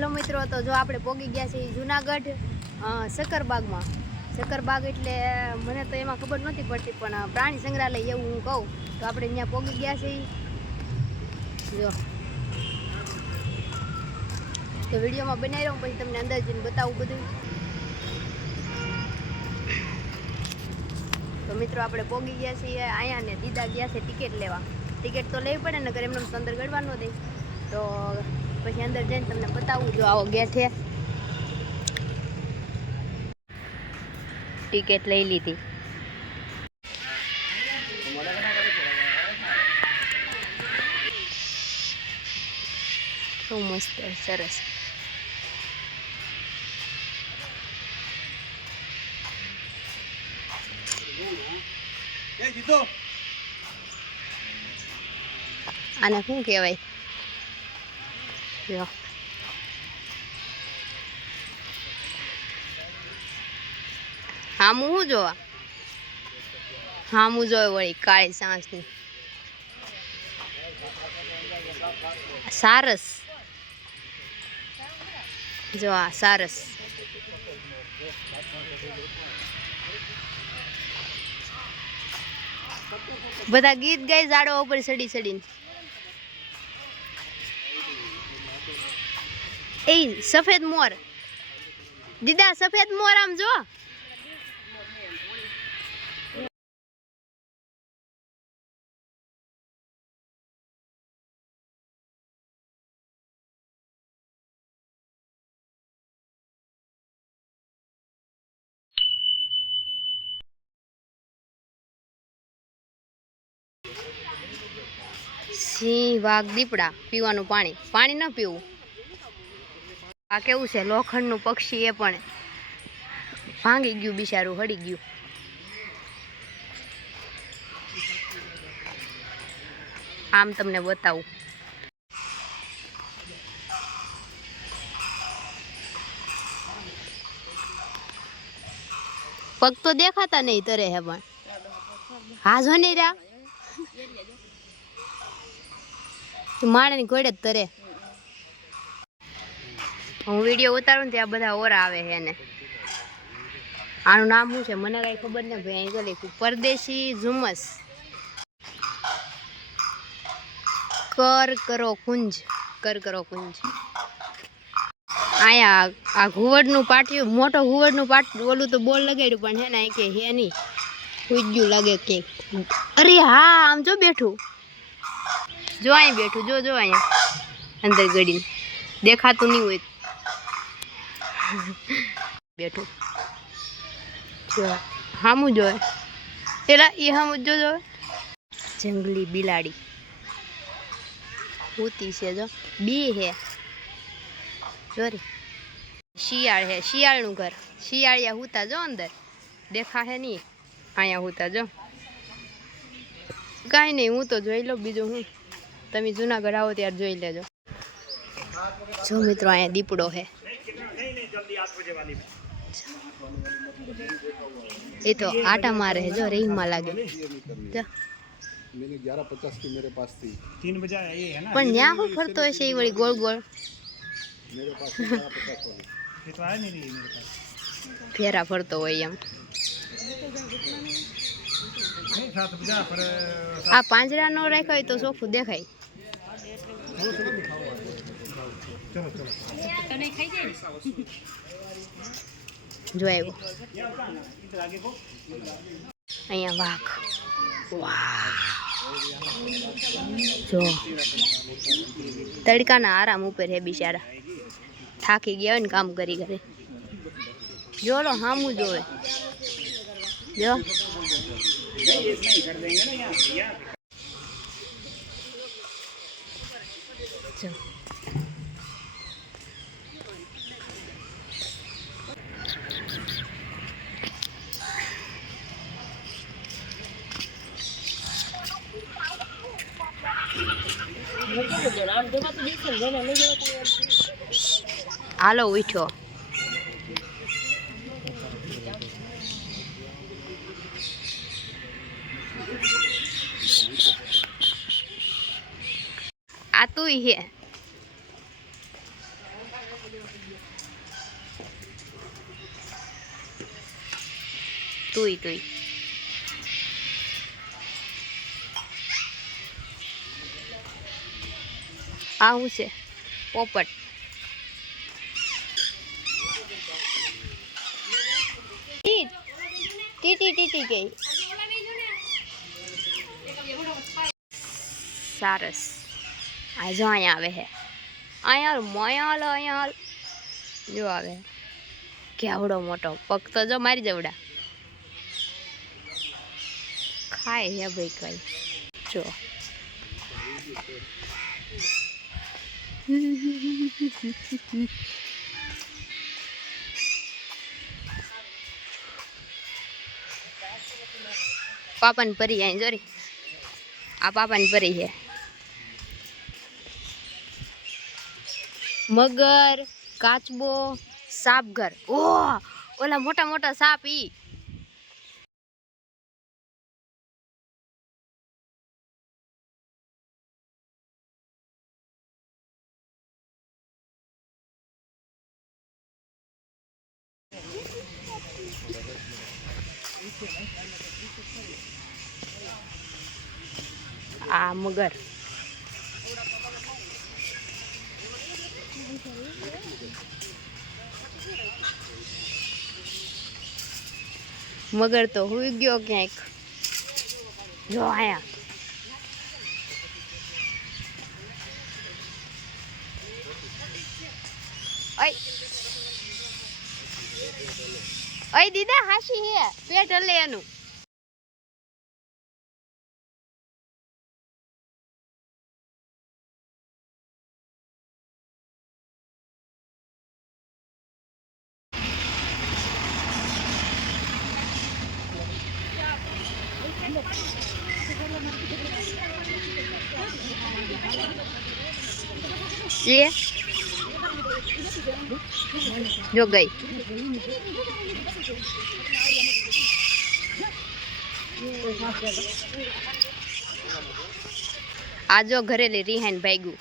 Hello મિત્રો તો જો આપણે પોગી ગયા છીએ જુનાગઢ અ, સક્કરબાગમાં એટલે મને તો એમાં ખબર નથી પડતી પણ પ્રાણી સંગ્રહાલય એવું હું કહું તો આપણે અહીંયા પોગી ગયા છીએ. જો. તો વિડીયોમાં બનાવી રહ્યો પછી તમને અંદર જઈને બતાવું બધું. તો મિત્રો આપણે પોગી ગયા છીએ અહીંયા ને દીદા ગયા છે ટિકિટ લેવા. ટિકિટ તો લેવી પડે ને એમને તો અંદર ગળવા ન દે તો પછી અંદર જઈને તમને બતાવું જો આવો ગેટ છે. ટિકિટ લઈ લીધી. બહુ મસ્ત સરસ. આને શું કહેવાય? જો હામુ શું જોવા? હામુ જોયો વળી, કાળી સાંસની. સારસ. જો આ સારસ. બધા ગીત ગાય, ઝાડવા ઉપર સડી સડીને એ સફેદ મોર. દીદા, સફેદ મોર આમ જો સિંહ, વાઘ, દીપડા પીવાનું પાણી. પાણી ન પીવું. આ કેવું છે? લોખંડનું પક્ષી એ પણ ભાંગી ગયું, બિચારું, હળી ગયું. આમ તમને બતાવું. પગ તો દેખાતા નહીં તરે હે પણ. હા જો નહીં રહ્યા માણસની ઘોડે જ તરે. હું વીડિયો ઉતારું ને ત્યાં બધા ઓરા આવે છે એને. આનું નામ શું છે? મને કાંઈ ખબર નહીં ભાઈ અહીં લખ્યું પરદેશી ઝુમસ. કર કરો કુંજ, કર કરો કુંજ. આયા આ ઘુવડનું પાટિયું, મોટો ઘુવડનું પાટિયું, ઓલું તો બોલ લગાડ્યું, પણ હે ને કે હે નહીં. ઉજ્યું લાગે કે અરે હા, આમ જો બેઠું. જો અહીં બેઠું, જો જો અહીંયા. અંદર ગડીને દેખાતું નહીં હોય બેઠું જો હામું જોવે પેલા એ હામું જો જોવે જંગલી બિલાડી હોતી છે જો બી હે જોરી શિયાળ હે શિયાળનું ઘર શિયાળિયા હુતા જો અંદર દેખા હે નહીં અહીંયા હુતા જો કાંઈ નહીં હું તો જોઈ લઉં બીજું હું તમે જુનાગઢ આવો ત્યારે જોઈ લેજો જો મિત્રો અહીંયા દીપડો હે એ તો આટા મારે છે જો રીંગમાં લાગે જો मैंने ग्यारह पचास की मेरे पास थी तीन बजे आया ये है ना પણ ન્યા શું ફરતો હશે એ વળી ગોળ ગોળ मेरे पास थी ग्यारह पचास वाली ये तो आया नहीं रही मेरे पास ફેરા ફરતો હોય એમ नहीं सात बजा पर આ પાંજરા નો રાખ્યો હોય તો ચોખ્ખું દેખાય चलो जो है वो अया वाख जो तड़का ना आराम है बेचारा थाकी गया है काम करी करे जो लो हम जो है जो હાલો ઉઠ્યો આ તું હે. તુંય તુંય. આ શું છે. પોપટ. ટીટી. ટીટી કે સારસ. આ જો અહીંયા આવે છે અહીંયા મયાલ અહીંયા જો આવે. કેવડો મોટો. પગ તો જો મારી જવડા. ખાય હે ભાઈ કઈ. જો. પાપન પરી અહીં જોરી. આ પાપન પરી છે. મગર, કાચબો, સાપઘર. ઓ ઓલા મોટા મોટા સાપ ઈ. આ મગર મગર તો હુઈ ગયો ક્યાંક જો આયા ઓય ઓય દીદા હાશી હે પેટ હલે એનું લે જો ગઈ આ જો ઘરેલી રિહાન ભાગ્યું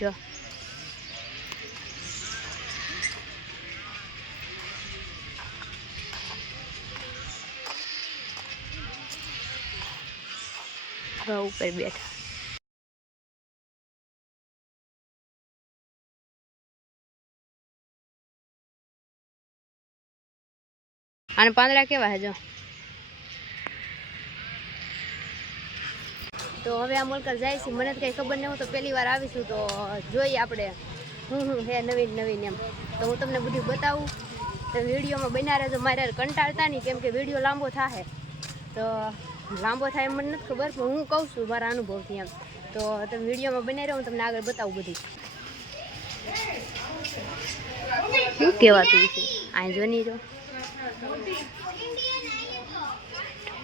જો ઘા ઉપર બેઠા અને પાંદડા કેવા છે, જો. તો હવે આ મોલકર જાય છે. મને તો કંઈ ખબર નહીં હું તો પહેલી વાર આવીશું તો જોઈએ આપણે હું હું હે નવીન નવીન એમ. તો હું તમને બધું બતાવું. તો વિડીયોમાં બન્યા રહેજો. મારે કંટાળતા નહીં, કેમ કે વીડિયો લાંબો થાય તો લાંબો થાય મને નથી ખબર, પણ હું કહું છું મારા અનુભવથી એમ. તો તમે વિડીયોમાં બની રહ્યો હું તમને આગળ બતાવું બધું. શું કહેવાતું છે? આ જોની જો.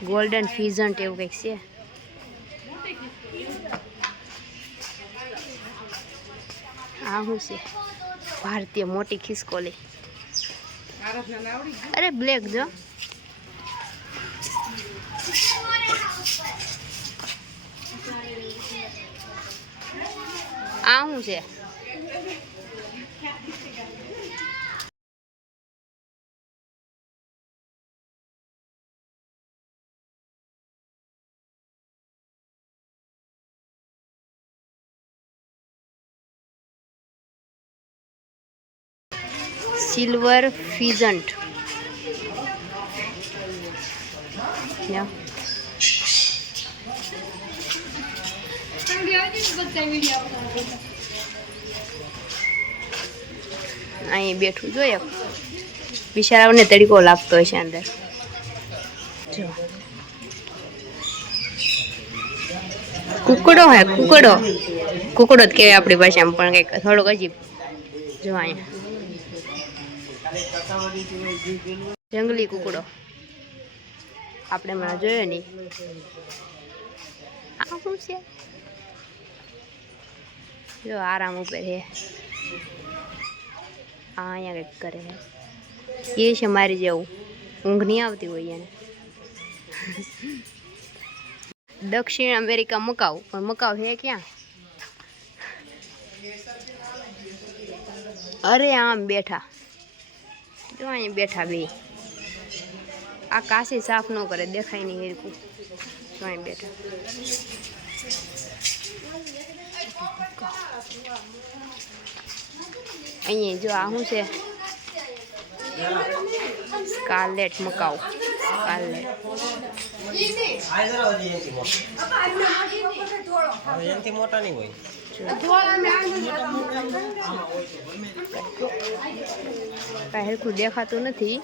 ગોલ્ડન ફિઝન્ટ એવું કંઈક છે. આ શું છે? ભારતીય મોટી ખિસકોલી અરે બ્લેક જો. આ શું છે? Silver pheasant. અહીં બેઠું જોઈએ બિચારાઓને તડકો લાગતો હશે અંદર. જો. કુકડો હે, કુકડો. કુકડો જ કહેવાય આપણી ભાષામાં, પણ કંઈક થોડોક અજીબ. જો અહીંયા. જંગલી કુકડો. આપણે હમણાં જોયો નહીં. શું છે? જો આરામ ઉપર હે આ અહીંયા કંઈક કરે છે. એ છે મારી જેવું. ઊંઘ નહીં આવતી હોય એને. દક્ષિણ અમેરિકા મકાઉ. પણ મકાઉ હે ક્યાં? અરે આમ બેઠા. જો અહીંયા બેઠા બે આ કાશી સાફ ન કરે, દેખાય નહીં હેરકું જો અહીં બેઠા. અહીંયા જો આ શું છે? સ્કાર્લેટ મકાઉ. સ્કાર્લેટ એનાથી મોટા નહીં હોય. કાંઈ હરખું દેખાતું નથી.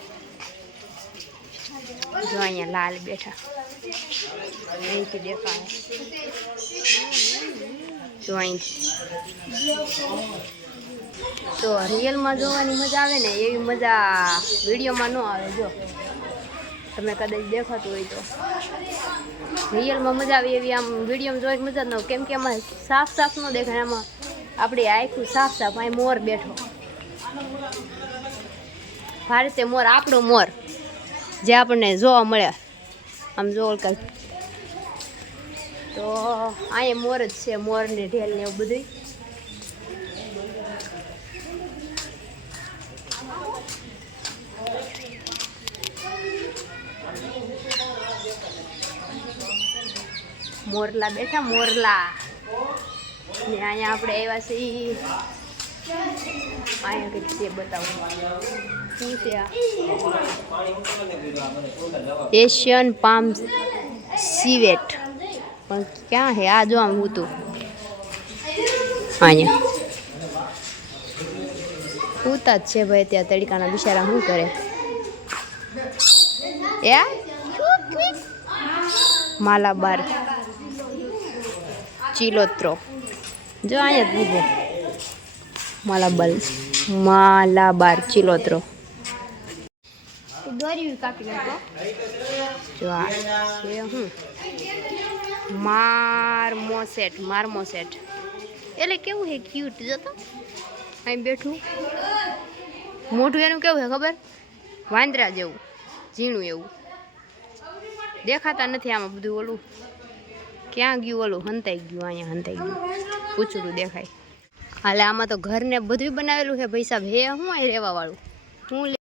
જો અહીંયા લાલ બેઠા. અહીંથી દેખાય. જો અહીંથી તો રિયલમાં જોવાની મજા આવે ને, એવી મજા વિડીયોમાં ન આવે, જો. તમે કદાચ દેખાતું હોય તો. રિયલમાં મજા આવે એવી આમ વિડીયોમાં જોઈ મજા ન કેમ કે એમાં સાફ સાફ ન દેખાય, આમાં આપણી આખું સાફ સાફ અહીં મોર બેઠો. ભારતે મોર, આપણો મોર, જે આપણને જોવા મળે આમ જો ઓળખા તો અહીંયા મોર જ છે, મોર ને ઢેલ ને એવું બધું મોરલા બેઠા, મોરલા. ને અહીંયા આપણે આવ્યા છીએ. અહીંયા કંઈક છે બતાવું શું છે એશિયન પામ સિવેટ પણ ક્યાં હે? આ જો આમ હતું અહીંયા. પૂતા જ છે ભાઈ ત્યાં તડકાના બિચારા શું કરે? એ માલાબાર. ચિલોત્રો જો અહીંયા જ ઊભો માલાબાર. માલાબાર ચિલોત્રો દોરી કાપી નાખો જો આ છે હું મારમોસેટ મારમોસેટ એટલે કેવું છે ક્યુટ જતો અહીં બેઠું. મોઢું એનું કેવું છે ખબર? વાંદરા જેવું ઝીણું એવું. દેખાતા નથી આમાં બધું ઓલું. ક્યાં ગયું? ઓલું હંતાઈ ગયું, અહીંયા હંતાઈ ગયું. પૂછડું દેખાય. હાલે, આમાં તો ઘરને બધું બનાવેલું છે. ભાઈ સાહેબ, હે હું અહીં રહેવાવાળું? હું